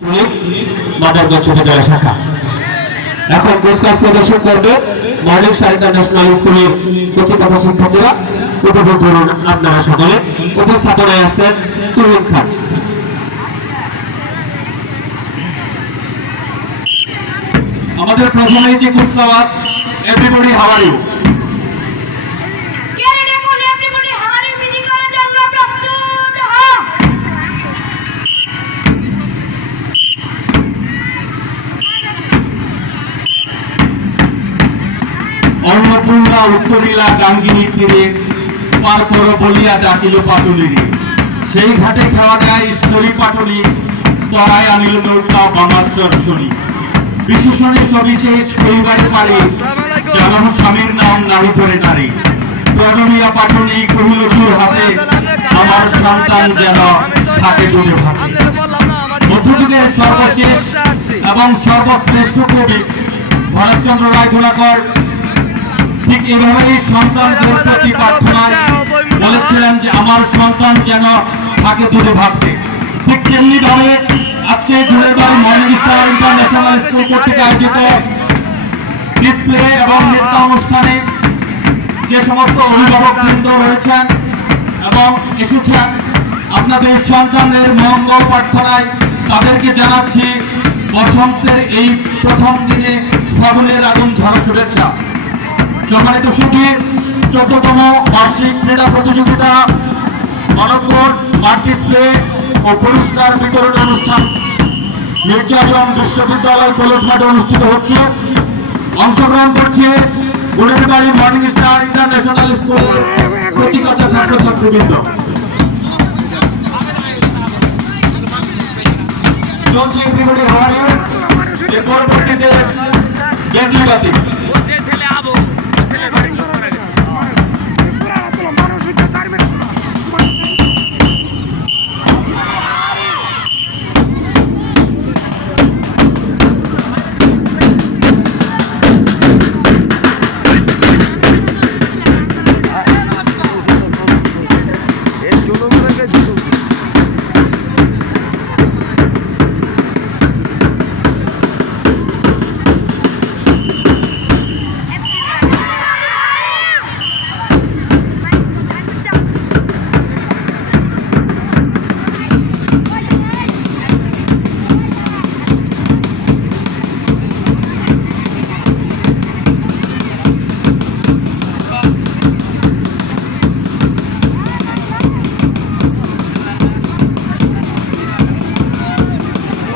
মাদারগঞ্জ উপজেলা শাখা এখন কুচকাওয়াজ প্রদর্শন করবে মর্নিং স্টার ইন্টারন্যাশনাল স্কুলের কচিকাঁচা শিক্ষার্থীরা। উপভোগ করুন আপনারা সকলে। উপস্থাপনায় আসছেন তুহিন খান। আমাদের প্রথমেই যে কুচকাওয়াজ everybody how are you. Annapurna উত্তরীলা গাঙ্গিনীর তীরে পার করো বলিয়া ডাকিল পাটুলিরে, সেই ঘাটে খাওয়া দেয় ঈশ্বরী পাটুলি, তরায় আনিল নৌকা বামাশ্বর শনি। বিশেষণে সবিশেষ কইবারে পারে, জানো স্বামীর নাম নাহি ধরে নারী। প্রণমিয়া পাটুলি কহিল দূর হাতে, আমার সন্তান যেন থাকে দুধে ভাতে। মধ্যযুগের সর্বশেষ এবং সর্বশ্রেষ্ঠ কবি ভরতচন্দ্র রায় গুণাকর ঠিক এভাবেই সন্তানদের প্রতি প্রার্থনায় বলেছিলেন যে আমার সন্তান যেন থাকে দুধে ভাতে। ঠিক তেমনি ভাবে আজকে ধুলেরবাড়ি মর্নিং স্টার ইন্টারন্যাশনাল স্কুল কর্তৃক আয়োজিত ডিসপ্লে এবং নৃত্য অনুষ্ঠানে যে সমস্ত অভিভাবকবৃন্দ রয়েছেন এবং এসেছেন আপনাদের সন্তানদের মঙ্গল প্রার্থনায়, তাদেরকে জানাচ্ছি বসন্তের এই প্রথম দিনে ফাগুনের আগুন ঝরা শুভেচ্ছা। সম্মানিত সুধী, 14তম বার্ষিক ক্রীড়া প্রতিযোগিতা মানবপুর মাঠ ডিসপ্লে ও পুরস্কার বিতরণ অনুষ্ঠান মির্জাজন বিশ্ববিদ্যালয় কলেজ মাঠে অনুষ্ঠিত হচ্ছে। অংশগ্রহণ করছে ধুলেরবাড়ি মর্নিং স্টার ইন্টারন্যাশনাল স্কুলের কচিকাঁচা ছাত্রছাত্রীবৃন্দ। চলছে এভরিবডি হাউ আর ইউ। এর পরবর্তীতে বেজলি বাতি।